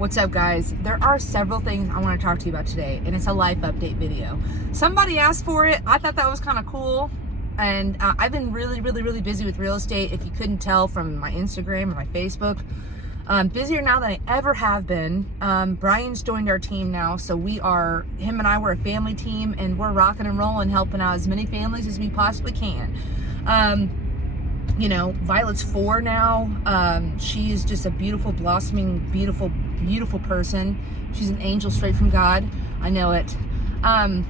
What's up, guys? There are several things I want to talk to you about today, and it's a life update video. Somebody asked for it. I thought that was kind of cool, and I've been really busy with real estate. If you couldn't tell from my Instagram or my Facebook, busier now than I ever have been. Brian's joined our team now, so him and I were a family team, and we're rocking and rolling, helping out as many families as we possibly can. Violet's 4 now. She is just a beautiful, blossoming, beautiful person. She's an angel straight from God. I know it. And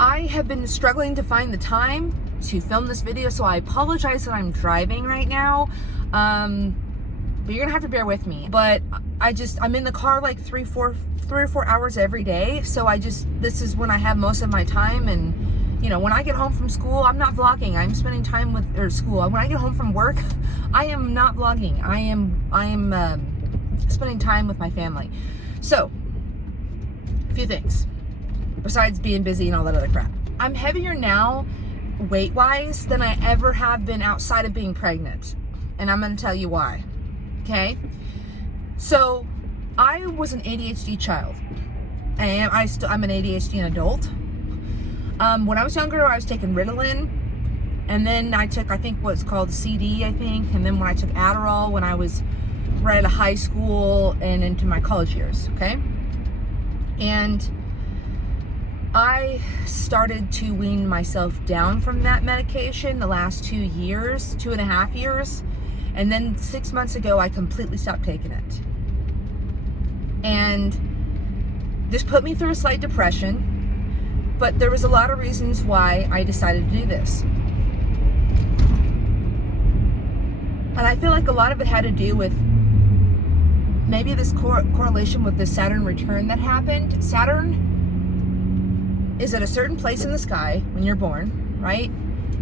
I have been struggling to find the time to film this video, so I apologize that I'm driving right now. But you're gonna have to bear with me. But I'm in the car like 3 or 4 hours every day. So this is when I have most of my time. And when I get home from school, I'm not vlogging. I'm spending time with school. When I get home from work, I am not vlogging. I am spending time with my family. So, a few things besides being busy and all that other crap. I'm heavier now, weight-wise, than I ever have been outside of being pregnant, and I'm going to tell you why. Okay, so I was an ADHD child, and I'm an ADHD adult. When I was younger, I was taking Ritalin, and then I took, I think, what's called CD, and then when I took Adderall when I was right out of high school and into my college years, okay? And I started to wean myself down from that medication the last 2.5 years, and then 6 months ago, I completely stopped taking it. And this put me through a slight depression. But there was a lot of reasons why I decided to do this. And I feel like a lot of it had to do with maybe this correlation with the Saturn return that happened. Saturn is at a certain place in the sky when you're born, right?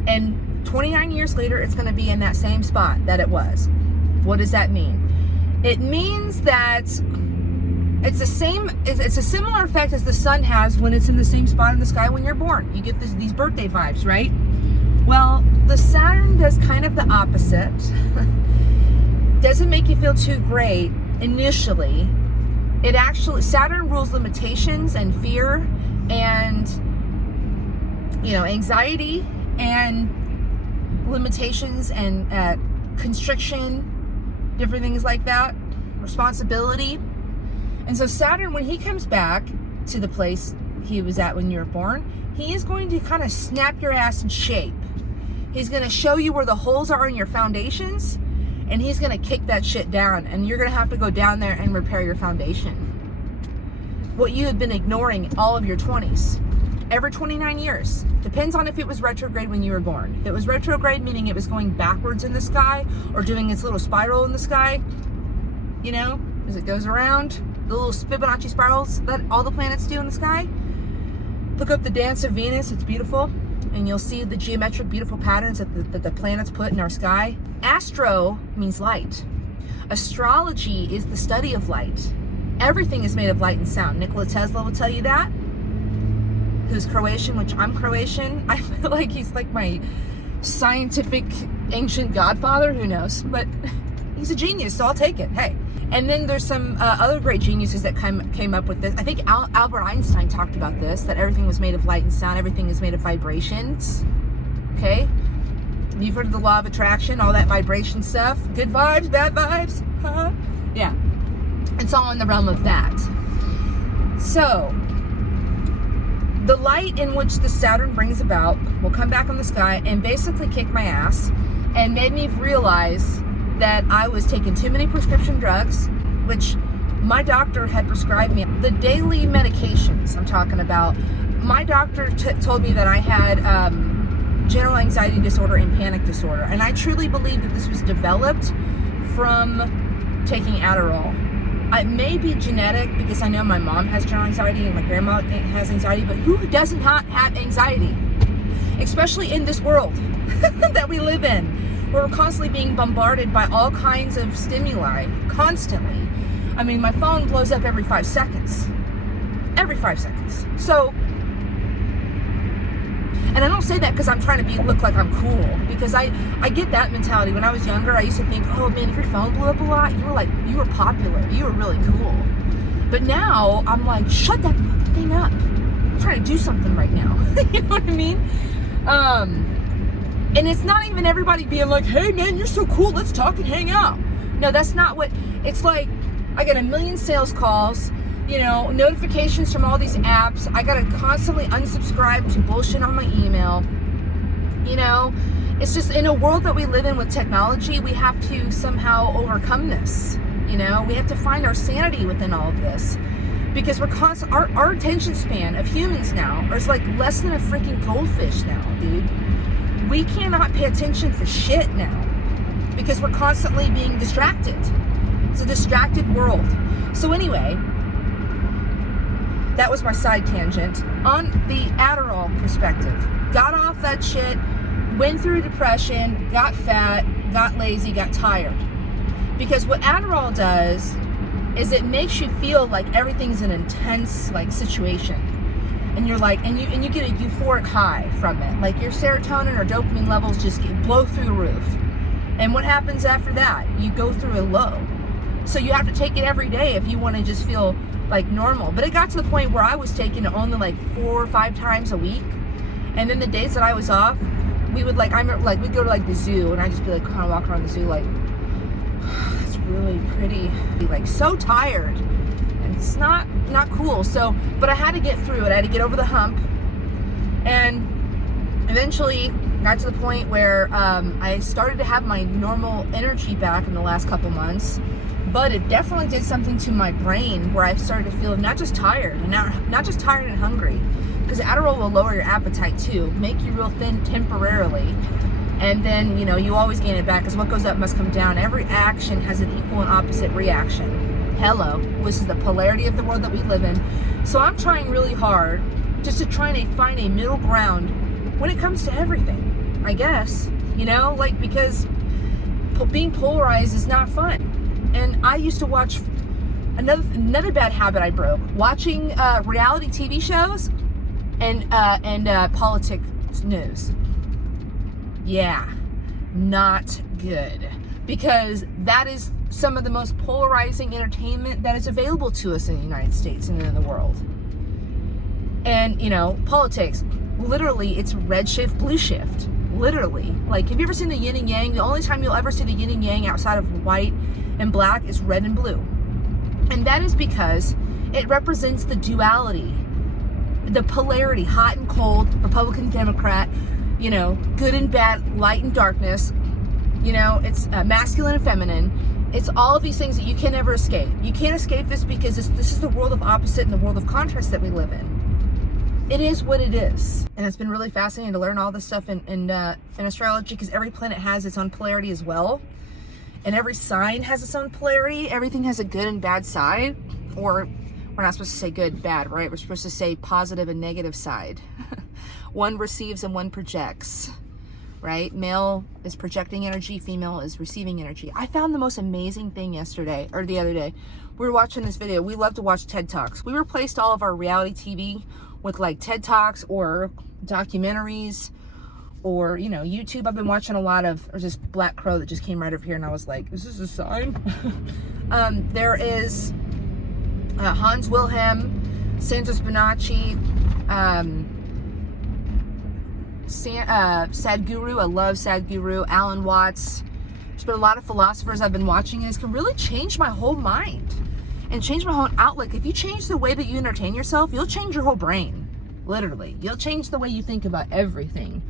And 29 years later, it's going to be in that same spot that it was. What does that mean? It means that it's a similar effect as the sun has when it's in the same spot in the sky when you're born. You get these birthday vibes, right? Well, the Saturn does kind of the opposite. Doesn't make you feel too great initially. Saturn rules limitations and fear and, anxiety and limitations and constriction, different things like that, responsibility. And so Saturn, when he comes back to the place he was at when you were born, he is going to kind of snap your ass in shape. He's going to show you where the holes are in your foundations, and he's going to kick that shit down, and you're going to have to go down there and repair your foundation. What you have been ignoring all of your 20s. Every 29 years. Depends on if it was retrograde when you were born. If it was retrograde, meaning it was going backwards in the sky or doing its little spiral in the sky, as it goes around, the little Fibonacci spirals that all the planets do in the sky. Look up the dance of Venus. It's beautiful. And you'll see the geometric beautiful patterns that the planets put in our sky. Astro means light. Astrology is the study of light. Everything is made of light and sound. Nikola Tesla will tell you that. Who's Croatian, which I'm Croatian. I feel like he's like my scientific ancient godfather. Who knows? But he's a genius, so I'll take it. Hey. And then there's some other great geniuses that came up with this. I think Albert Einstein talked about this, that everything was made of light and sound. Everything is made of vibrations. Okay? You've heard of the law of attraction, all that vibration stuff. Good vibes, bad vibes. Huh? Yeah. It's all in the realm of that. So, the light in which the Saturn brings about will come back on the sky and basically kick my ass and made me realize that I was taking too many prescription drugs, which my doctor had prescribed me. The daily medications I'm talking about, my doctor told me that I had general anxiety disorder and panic disorder. And I truly believe that this was developed from taking Adderall. It may be genetic because I know my mom has general anxiety and my grandma has anxiety, but who doesn't have anxiety? Especially in this world that we live in. We're constantly being bombarded by all kinds of stimuli, constantly. I mean, my phone blows up every 5 seconds. Every 5 seconds. So, And I don't say that because I'm trying to look like I'm cool, because I get that mentality. When I was younger, I used to think, oh man, if your phone blew up a lot, you were popular, you were really cool. But now I'm like, shut that thing up. I'm trying to do something right now. You know what I mean? And it's not even everybody being like, hey man, you're so cool, let's talk and hang out. No, that's not what, it's like, I get a million sales calls, you know, notifications from all these apps. I gotta constantly unsubscribe to bullshit on my email. You know, it's just, in a world that we live in with technology, we have to somehow overcome this. You know, we have to find our sanity within all of this, because we're our attention span of humans now is like less than a freaking goldfish now, dude. We cannot pay attention for shit now because we're constantly being distracted. It's a distracted world. So anyway, that was my side tangent. On the Adderall perspective, got off that shit, went through depression, got fat, got lazy, got tired. Because what Adderall does is it makes you feel like everything's an intense like situation. And you're like, and you get a euphoric high from it. Like your serotonin or dopamine levels just blow through the roof. And what happens after that? You go through a low. So you have to take it every day if you want to just feel like normal. But it got to the point where I was taking it only like 4 or 5 times a week. And then the days that I was off, we would like, we'd go to like the zoo, and I'd just be like kind of walking around the zoo like, it's really pretty, like so tired, and it's not cool. So, but I had to get through it. I had to get over the hump, and eventually got to the point where I started to have my normal energy back in the last couple months. But it definitely did something to my brain where I started to feel not just tired, and not just tired and hungry, because Adderall will lower your appetite too, make you real thin temporarily. And then, you know, you always gain it back, because what goes up must come down. Every action has an equal and opposite reaction. Hello, which is the polarity of the world that we live in. So I'm trying really hard just to try and find a middle ground when it comes to everything, I guess. You know, like, because being polarized is not fun. And I used to watch, another bad habit I broke, watching reality TV shows and politics news. Yeah, not good, because that is some of the most polarizing entertainment that is available to us in the United States and in the world. And, you know, politics, literally, it's red shift, blue shift, literally. Like, have you ever seen the yin and yang? The only time you'll ever see the yin and yang outside of white and black is red and blue. And that is because it represents the duality, the polarity, hot and cold, Republican, Democrat, you know, good and bad, light and darkness, you know, it's masculine and feminine. It's all of these things that you can never escape. You can't escape this, because this is the world of opposite and the world of contrast that we live in. It is what it is. And it's been really fascinating to learn all this stuff in astrology, because every planet has its own polarity as well. And every sign has its own polarity. Everything has a good and bad side. Or we're not supposed to say good, bad, right? We're supposed to say positive and negative side. One receives and one projects, right? Male is projecting energy, female is receiving energy. I found the most amazing thing yesterday, or the other day. We were watching this video. We love to watch TED Talks. We replaced all of our reality TV with like TED Talks or documentaries, or, you know, YouTube. I've been watching a lot of, or just Black Crow that just came right over here, and I was like, is this a sign? There is Hans Wilhelm, Sandra Spinacci, Sadhguru. I love Sadhguru, Alan Watts. There's been a lot of philosophers I've been watching, and it can really change my whole mind and change my whole outlook. If you change the way that you entertain yourself, you'll change your whole brain. Literally, you'll change the way you think about everything.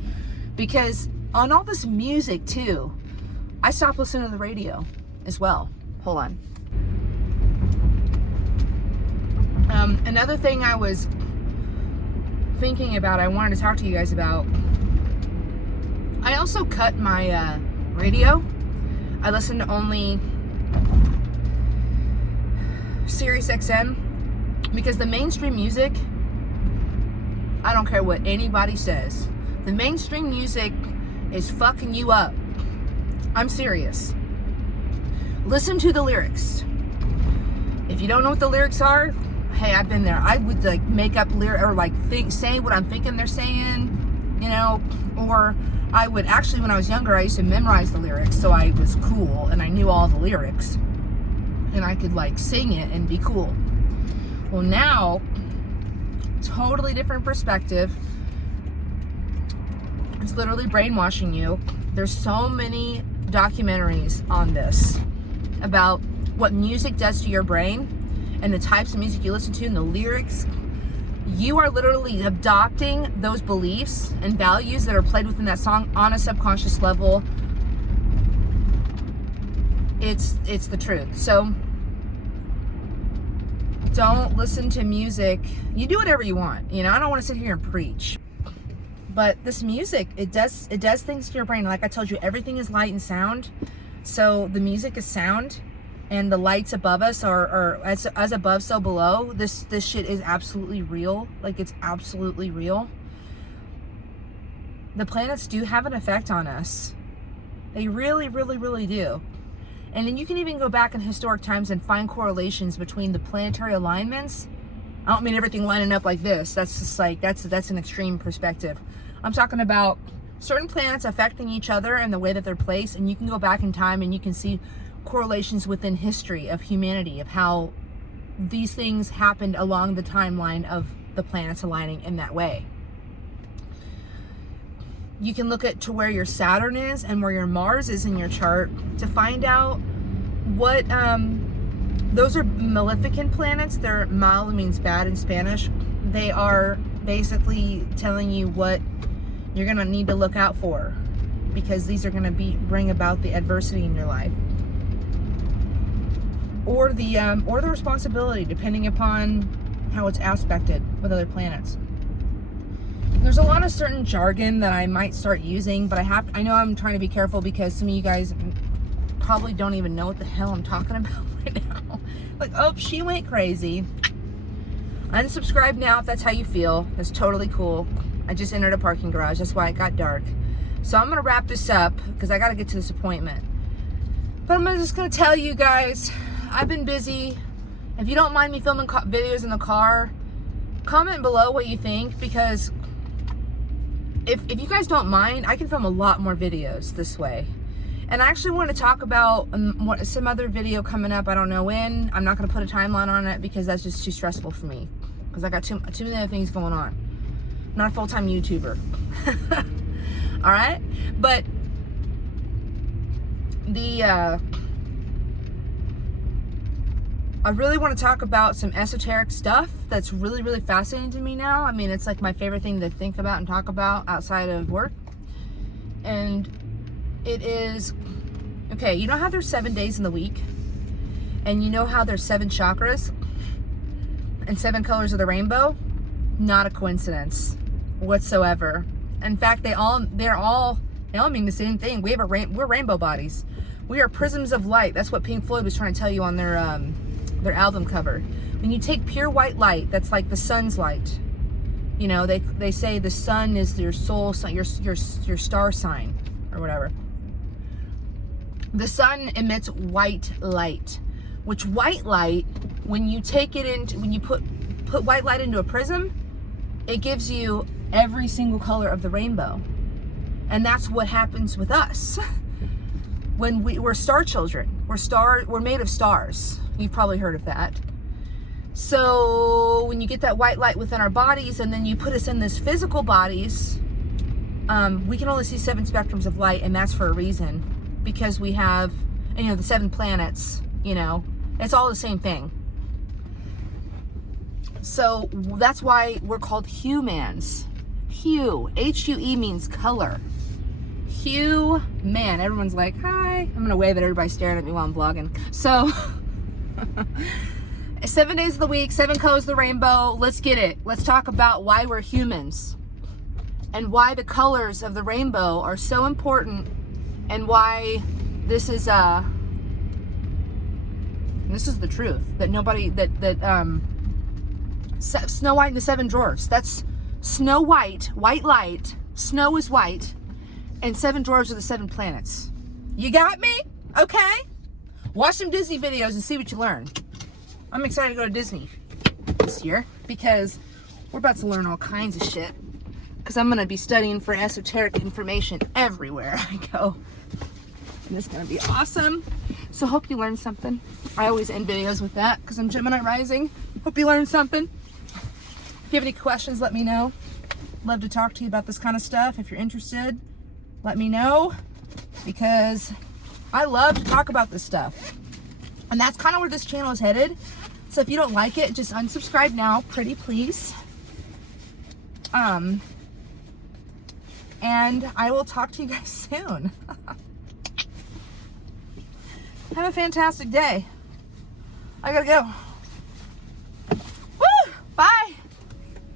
Because on all this music too, I stopped listening to the radio as well. Hold on. Another thing I was thinking about, I wanted to talk to you guys about, I also cut my radio. I listen to only Sirius XM, because the mainstream music, I don't care what anybody says, the mainstream music is fucking you up. I'm serious. Listen to the lyrics. If you don't know what the lyrics are, hey, I've been there. I would like make up lyrics, or like say what I'm thinking they're saying. you know, or I would actually, when I was younger, I used to memorize the lyrics, so I was cool and I knew all the lyrics and I could like sing it and be cool. Well, now, totally different perspective. It's literally brainwashing you. There's so many documentaries on this about what music does to your brain and the types of music you listen to and the lyrics. You are literally adopting those beliefs and values that are played within that song on a subconscious level. It's the truth. So don't listen to music. You do whatever you want. You know, I don't want to sit here and preach. But this music, it does things to your brain. Like I told you, everything is light and sound. So the music is sound. And the lights above us are as above, so below. This shit is absolutely real. Like, it's absolutely real. The planets do have an effect on us. They really, really, really do. And then you can even go back in historic times and find correlations between the planetary alignments. I don't mean everything lining up like this. That's just like, that's an extreme perspective. I'm talking about certain planets affecting each other and the way that they're placed. And you can go back in time and you can see correlations within history of humanity, of how these things happened along the timeline of the planets aligning in that way. You can look at to where your Saturn is and where your Mars is in your chart to find out what those are maleficent planets. They're mal means bad in Spanish. They are basically telling you what you're gonna need to look out for, because these are gonna bring about the adversity in your life. Or the responsibility, depending upon how it's aspected with other planets. There's a lot of certain jargon that I might start using, but I know I'm trying to be careful because some of you guys probably don't even know what the hell I'm talking about right now. Like, oh, she went crazy. Unsubscribe now if that's how you feel. That's totally cool. I just entered a parking garage. That's why it got dark. So I'm gonna wrap this up because I gotta get to this appointment. But I'm just gonna tell you guys, I've been busy. If you don't mind me filming videos in the car, comment below what you think, because if you guys don't mind, I can film a lot more videos this way. And I actually want to talk about some other video coming up. I don't know when. I'm not going to put a timeline on it because that's just too stressful for me, because I got too many other things going on. I'm not a full-time YouTuber. All right? But I really want to talk about some esoteric stuff that's really, really fascinating to me now. I mean, it's like my favorite thing to think about and talk about outside of work. And it is, okay, you know how there's 7 days in the week? And you know how there's 7 chakras and 7 colors of the rainbow? Not a coincidence whatsoever. In fact, they all mean the same thing. We're rainbow bodies. We are prisms of light. That's what Pink Floyd was trying to tell you on their album cover. When you take pure white light, that's like the sun's light. You know, they say the sun is your soul sign, your star sign or whatever. The sun emits white light, which white light, when you take it into, when you put white light into a prism, it gives you every single color of the rainbow. And that's what happens with us. When we're star children, we're made of stars. You've probably heard of that. So when you get that white light within our bodies and then you put us in this physical bodies, we can only see 7 spectrums of light, and that's for a reason, because we have, you know, the 7 planets, you know, it's all the same thing. So that's why we're called humans. Hue, H-U-E means color. Hue, man, everyone's like, hi. I'm gonna wave at everybody staring at me while I'm vlogging. So 7 days of the week, 7 colors of the rainbow. Let's get it. Let's talk about why we're humans and why the colors of the rainbow are so important, and why this is the truth that Snow White and the 7 Dwarfs. That's Snow White, white light. Snow is white, and 7 dwarves are the 7 planets. You got me? Okay. Watch some Disney videos and see what you learn. I'm excited to go to Disney this year because we're about to learn all kinds of shit. because I'm going to be studying for esoteric information everywhere I go. And it's going to be awesome. So hope you learned something. I always end videos with that because I'm Gemini rising. Hope you learned something. If you have any questions, let me know. Love to talk to you about this kind of stuff. If you're interested, let me know, because I love to talk about this stuff. And that's kind of where this channel is headed. So if you don't like it, just unsubscribe now, pretty please. And I will talk to you guys soon. Have a fantastic day. I gotta go.